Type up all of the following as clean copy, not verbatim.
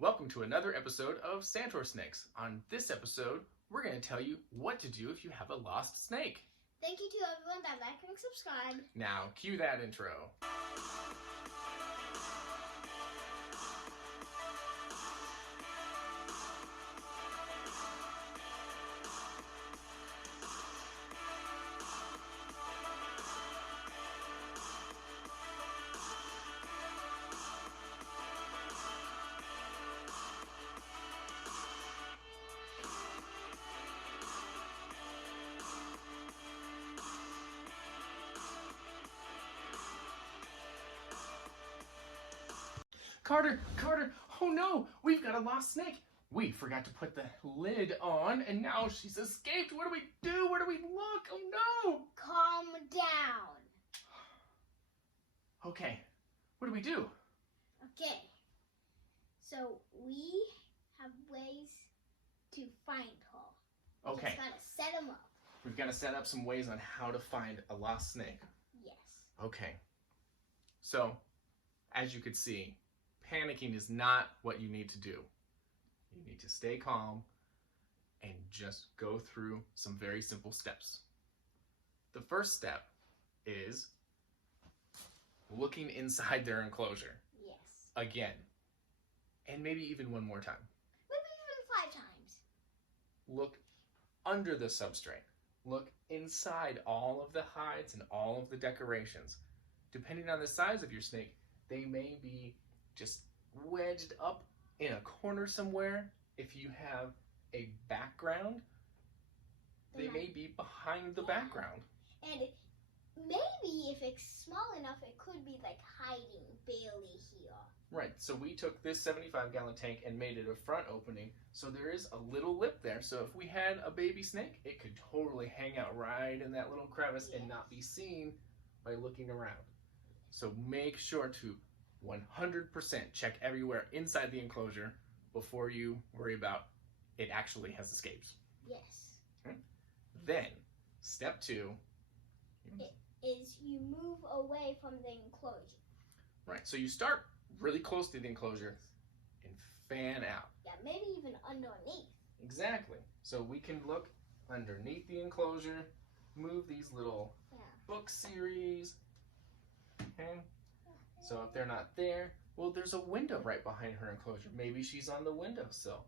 Welcome to another episode of SantorSnakes. On this episode, we're going to tell you what to do if you have a lost snake. Thank you to everyone that liked and subscribed. Now, cue that intro. Carter, oh no, we've got a lost snake. We forgot to put the lid on and now she's escaped. What do we do? Where do we look? Oh no. Calm down. Okay, what do we do? Okay, so we have ways to find her. Okay. Just gotta set them up. We've got to set up some ways on how to find a lost snake. Yes. Okay. So, as you could see, panicking is not what you need to do. You need to stay calm and just go through some very simple steps. The first step is looking inside their enclosure. Yes. Again. And maybe even one more time. Maybe even 5 times. Look under the substrate. Look inside all of the hides and all of the decorations. Depending on the size of your snake, they may be just wedged up in a corner somewhere. If you have a background, they may be behind the background. And maybe if it's small enough, it could be like hiding barely here. Right, so we took this 75-gallon tank and made it a front opening, so there is a little lip there. So if we had a baby snake, it could totally hang out right in that little crevice and not be seen by looking around. So make sure to 100% check everywhere inside the enclosure before you worry about it actually has escaped. Yes. Okay. Then, step 2 is you move away from the enclosure. Right, so you start really close to the enclosure and fan out. Yeah, maybe even underneath. Exactly. So we can look underneath the enclosure, move these little book series. Okay. So if they're not there, well, there's a window right behind her enclosure. Maybe she's on the windowsill.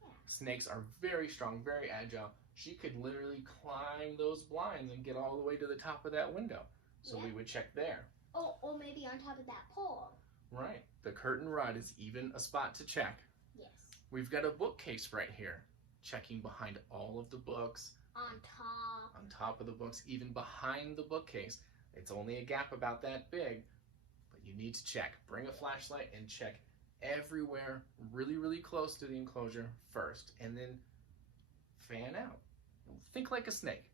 Yeah. Snakes are very strong, very agile. She could literally climb those blinds and get all the way to the top of that window. So we would check there. Or maybe on top of that pole. Right. The curtain rod is even a spot to check. Yes. We've got a bookcase right here. Checking behind all of the books. On top. On top of the books, even behind the bookcase. It's only a gap about that big, but you need to check. Bring a flashlight and check everywhere really, really close to the enclosure first, and then fan out. Think like a snake.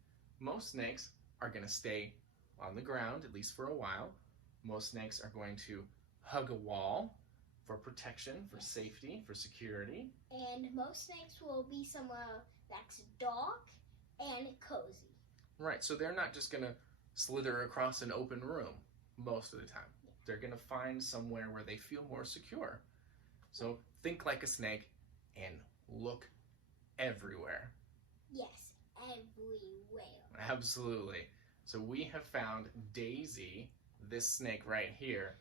Most snakes are going to stay on the ground, at least for a while. Most snakes are going to hug a wall for protection, for safety, for security. And most snakes will be somewhere that's dark and cozy. Right, so they're not just going to slither across an open room most of the time. They're going to find somewhere where they feel more secure. So think like a snake and look everywhere. Yes, everywhere. Absolutely. So we have found Daisy, this snake right here,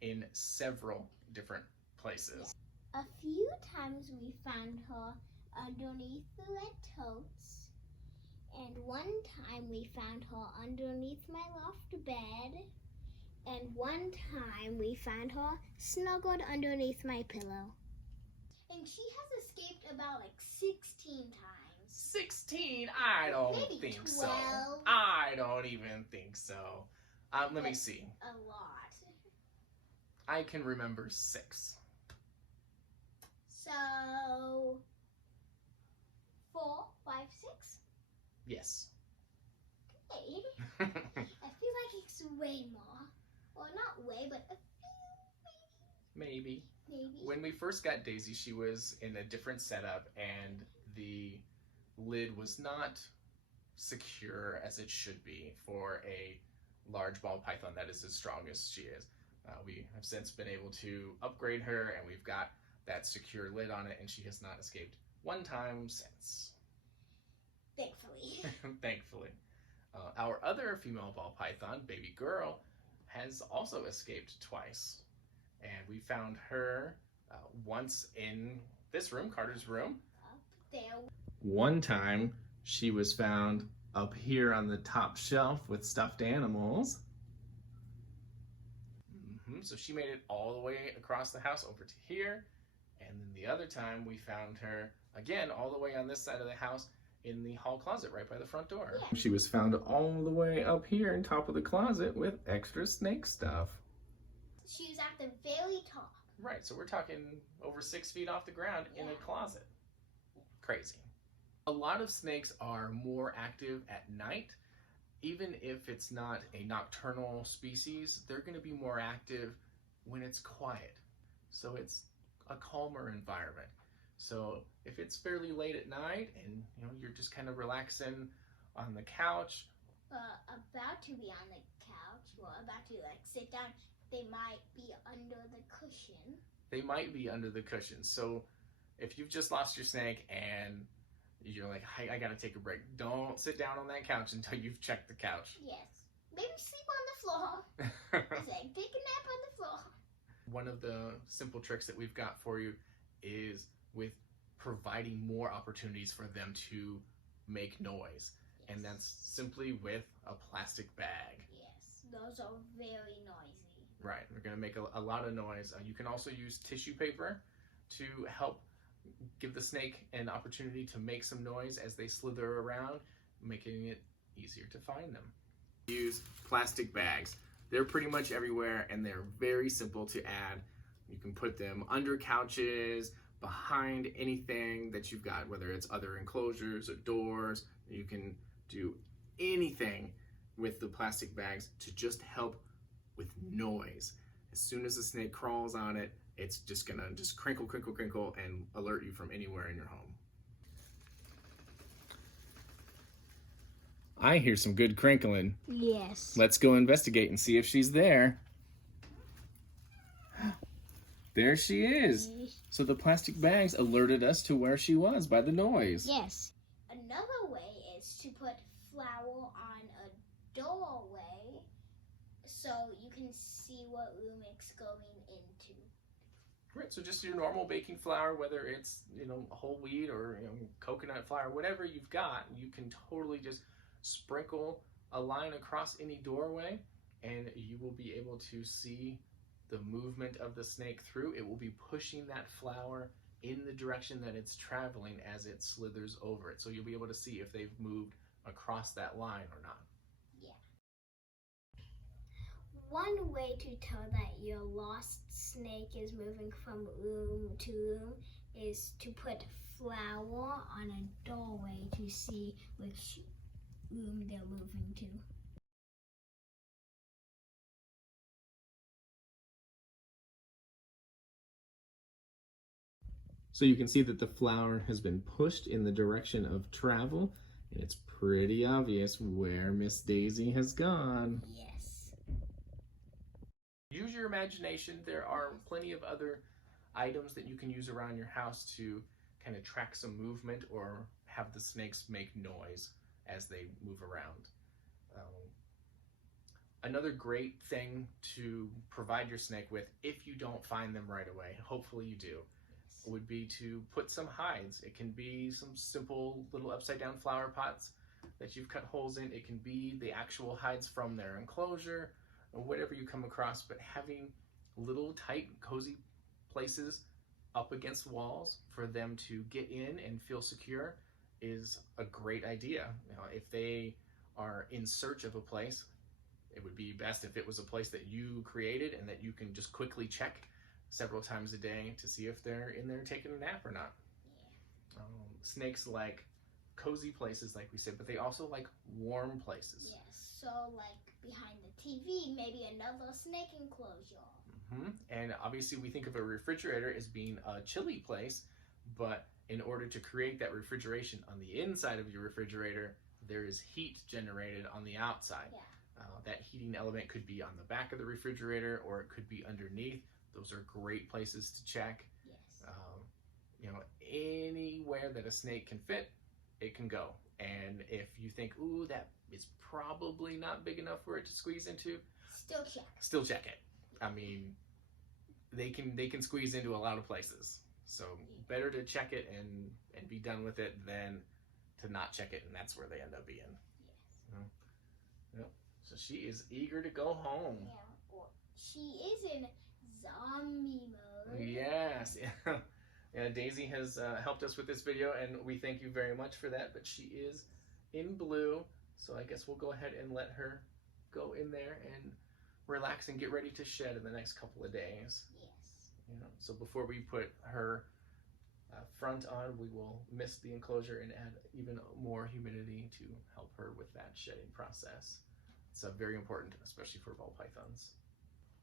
in several different places. A few times we found her underneath the red totes. And one time we found her underneath my loft bed. And one time we found her snuggled underneath my pillow. And she has escaped about like 16 times. 16? I don't Maybe think 12. so. I don't even think so. Let me see. A lot. I can remember 6. So 4, 5, 6? Yes. Okay. I feel like it's way more. Well, not way, but a few, Maybe. maybe. When we first got Daisy, she was in a different setup and the lid was not secure as it should be for a large ball python that is as strong as she is. We have since been able to upgrade her, and we've got that secure lid on it, and she has not escaped one time since. Thankfully. Thankfully. Our other female ball python, Baby Girl, has also escaped twice. And we found her once in this room, Carter's room. Up there. One time she was found up here on the top shelf with stuffed animals. So she made it all the way across the house over to here. And then the other time we found her again all the way on this side of the house in the hall closet right by the front door. Yeah. She was found all the way up here on top of the closet with extra snake stuff. She was at the very top. Right, so we're talking over 6 feet off the ground in a closet. Crazy. A lot of snakes are more active at night. Even if it's not a nocturnal species, they're going to be more active when it's quiet. So it's a calmer environment. So if it's fairly late at night and you're just kind of relaxing on the couch, about to be on the couch, about to sit down, they might be under the cushion. They might be under the cushion. So if you've just lost your snake and you're like, I gotta take a break, don't sit down on that couch until you've checked the couch. Yes. Maybe sleep on the floor. I say, take a nap on the floor. One of the simple tricks that we've got for you is with providing more opportunities for them to make noise. Yes. And that's simply with a plastic bag. Yes, those are very noisy. Right, they're gonna make a lot of noise. You can also use tissue paper to help give the snake an opportunity to make some noise as they slither around, making it easier to find them. Use plastic bags. They're pretty much everywhere and they're very simple to add. You can put them under couches, behind anything that you've got, whether it's other enclosures or doors. You can do anything with the plastic bags to just help with noise. As soon as the snake crawls on it, it's just gonna crinkle, crinkle, crinkle and alert you from anywhere in your home. I hear some good crinkling. Yes. Let's go investigate and see if she's there. There she is. So the plastic bags alerted us to where she was by the noise. Yes. Another way is to put flour on a doorway so you can see what room it's going into. Right, so just your normal baking flour, whether it's whole wheat or coconut flour, whatever you've got, you can totally just sprinkle a line across any doorway, and you will be able to see the movement of the snake through. It will be pushing that flour in the direction that it's traveling as it slithers over it. So you'll be able to see if they've moved across that line or not. Yeah. One way to tell that your lost snake is moving from room to room is to put flour on a doorway to see which room they're moving to. So you can see that the flour has been pushed in the direction of travel, and it's pretty obvious where Miss Daisy has gone. Yes. Use your imagination. There are plenty of other items that you can use around your house to kind of track some movement or have the snakes make noise as they move around. Another great thing to provide your snake with, if you don't find them right away, hopefully you do, would be to put some hides. It can be some simple little upside down flower pots that you've cut holes in. It can be the actual hides from their enclosure or whatever you come across, but having little tight cozy places up against walls for them to get in and feel secure is a great idea. If they are in search of a place, it would be best if it was a place that you created and that you can just quickly check several times a day to see if they're in there taking a nap or not. Yeah. Snakes like cozy places, like we said, but they also like warm places. Yes, so like behind the TV, maybe another snake enclosure. And obviously we think of a refrigerator as being a chilly place, but in order to create that refrigeration on the inside of your refrigerator, there is heat generated on the outside. Yeah. That heating element could be on the back of the refrigerator or it could be underneath. Those are great places to check. Yes. anywhere that a snake can fit, it can go. And if you think, ooh, that is probably not big enough for it to squeeze into, still check it. I mean, they can squeeze into a lot of places. So better to check it and be done with it than to not check it, and that's where they end up being. Yes. Yep. So she is eager to go home. Yeah. Well, she is in zombie mode. Yes. Yeah. Yeah, Daisy has helped us with this video, and we thank you very much for that. But she is in blue, so I guess we'll go ahead and let her go in there and relax and get ready to shed in the next couple of days. Yes. You know, so before we put her front on, we will mist the enclosure and add even more humidity to help her with that shedding process. It's very important, especially for ball pythons.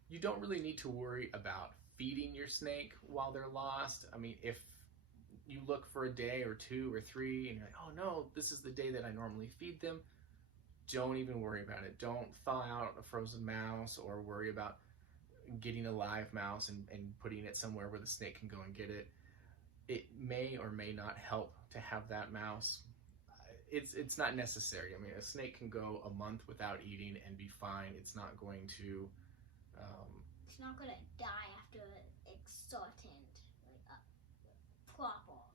You don't really need to worry about feeding your snake while they're lost. I mean, if you look for a day or 2 or 3 and you're like, oh no, this is the day that I normally feed them, don't even worry about it. Don't thaw out a frozen mouse or worry about getting a live mouse and putting it somewhere where the snake can go and get it. It may or may not help to have that mouse. It's not necessary. I mean, a snake can go a month without eating and be fine. It's not going to it's not going to die after exortant, plop off.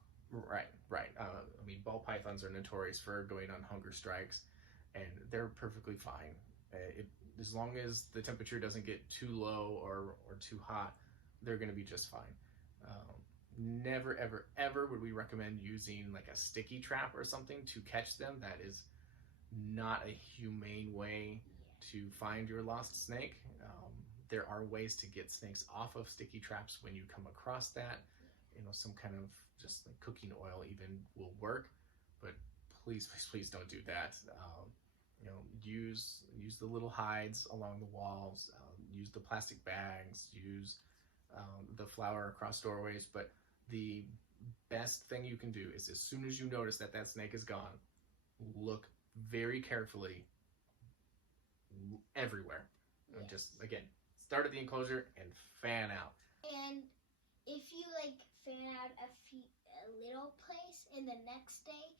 Right. I mean, ball pythons are notorious for going on hunger strikes, and they're perfectly fine. As long as the temperature doesn't get too low or too hot, they're going to be just fine. Never, ever, ever would we recommend using like a sticky trap or something to catch them. That is not a humane way to find your lost snake. There are ways to get snakes off of sticky traps when you come across that. You know, some kind of just like cooking oil even will work, but please don't do that. You know, use the little hides along the walls, use the plastic bags, use the flour across doorways, but the best thing you can do is as soon as you notice that snake is gone, look very carefully everywhere. Yes. Just, again, start at the enclosure and fan out. And if you fan out a little place and the next day,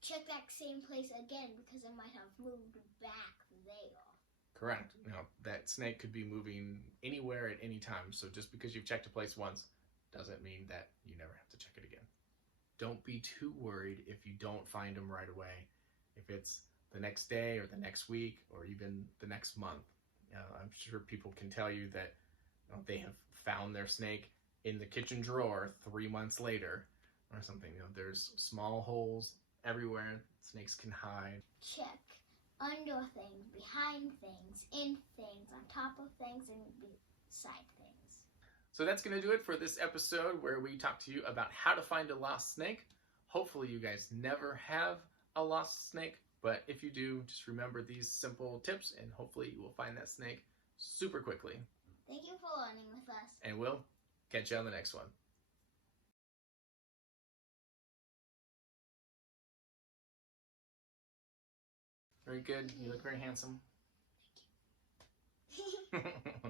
check that same place again because it might have moved back there. Correct. Now, that snake could be moving anywhere at any time, so just because you've checked a place once doesn't mean that you never have to check it again. Don't be too worried if you don't find them right away. If it's the next day or the next week or even the next month. I'm sure people can tell you that they have found their snake in the kitchen drawer 3 months later or something. There's small holes everywhere snakes can hide. Check under things, behind things, in things, on top of things, and beside things. So that's going to do it for this episode where we talk to you about how to find a lost snake. Hopefully you guys never have a lost snake, but if you do, just remember these simple tips and hopefully you will find that snake super quickly. Thank you for learning with us. And we'll catch you on the next one. Very good. You look very handsome. Thank you.